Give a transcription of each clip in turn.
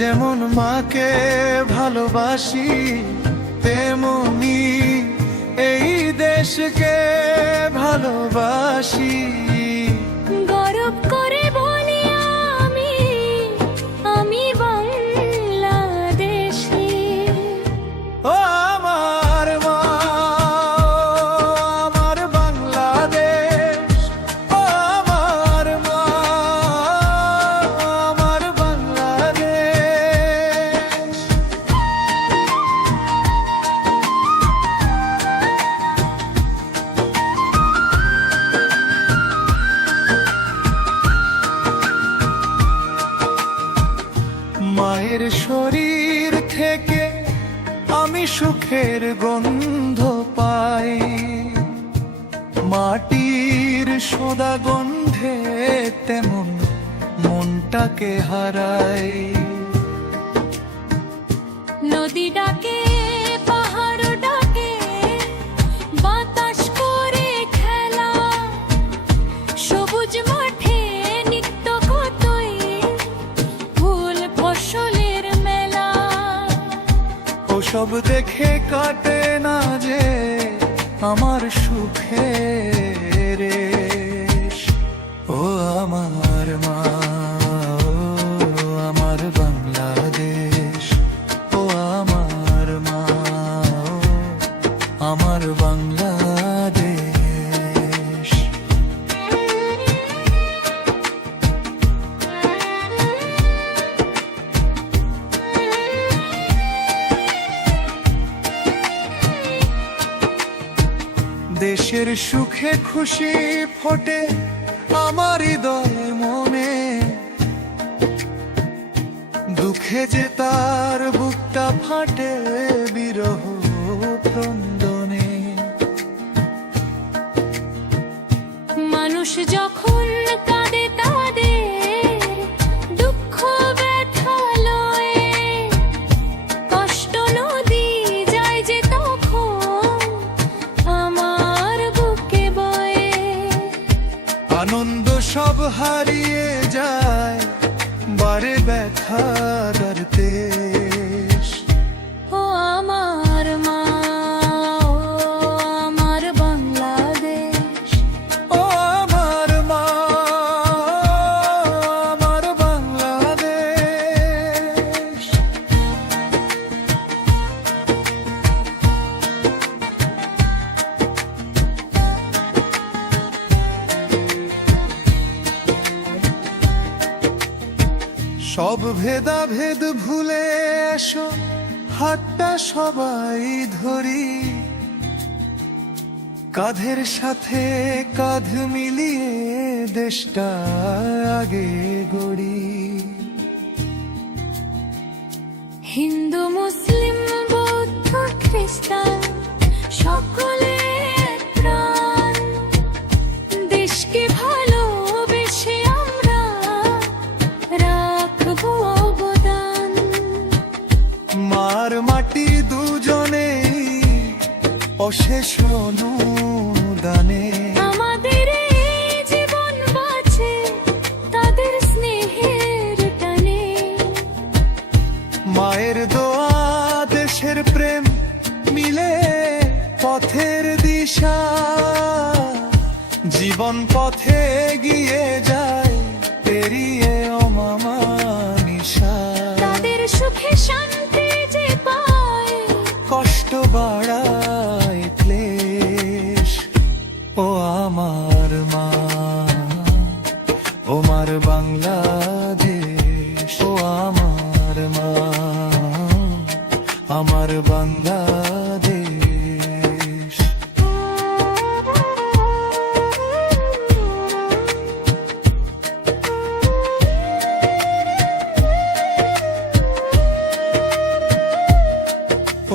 যেমন মাকে ভালোবাসি, তেমনি এই দেশকে ভালোবাসি। গর্ব করে বলি আমি, আমি বাংলাদেশী। ও আমার মা, আমার বাংলাদেশ। ও আমার মা, আমার বাংলাদেশ। মায়ের শরীর থেকে আমি সুখের গন্ধ পাই, মাটির সোদা গন্ধে তেমন মনটাকে হারাই। নদী ডাকে, পাহাড় ডাকে, বাতাস করে খেলা, সবুজ মাঠে নিত্য কতই ফুল ফসলের মেলা। ওসব দেখে কাটে না যে আমার সুখের রেশ। ও আমার মা, ও আমার বাংলাদেশ। ও আমার মা, ও আমার বাংলাদেশ। দেশের সুখে খুশি ফোটে আমার হৃদয় মনে, দুঃখে যে তার বুকটা ফাটে বিরহ ক্রন্দনে। মানুষ যখন কাঁদে তাদের দুঃখ ব্যথা লয়ে, কষ্ট নদী যায় যে তখন আমার বুকে বয়ে। আনন্দ সব হারিয়ে যায় বারে ব্যথার দেশ। ও আমার মা, ও আমার বাংলাদেশ। ও আমার মা, আমার বাংলাদেশ। সব ভেদাভেদ ভুলে এসো, হাতটা সবাই ধরি, কাঁধের সাথে কাঁধ মিলিয়ে দেশটা আগে গড়ি। হিন্দু মুসলিম বৌদ্ধ খ্রিস্টান সকলে এক প্রাণ, দেশকে ভালোবেসে আমরা রাখবো অবদান। মার মাটি দুজনেই অশেষ অনুদানে। আমাদের এই জীবন বাঁচে তাদের স্নেহের টানে। মায়ের দোয়া, দেশের প্রেম মিলে পথের দিশা, জীবন পথে গিয়ে যায় পেরিয়ে অমানিসা। তাদের সুখে শান্তি যে পায়, কষ্ট বাড়ায় ক্লেশ। ও আমার মা, ও আমার বাংলাদেশ। ও আমার মা, আমার বাংলাদেশ।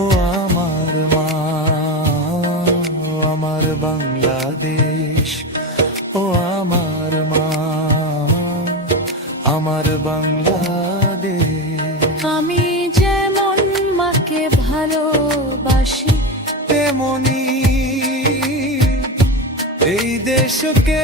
ও আমার মা, আমার বাংলাদেশ। ও আমার মা, আমার বাংলাদেশ। আমি যেমন মাকে ভালোবাসি, তেমনি এই দেশকে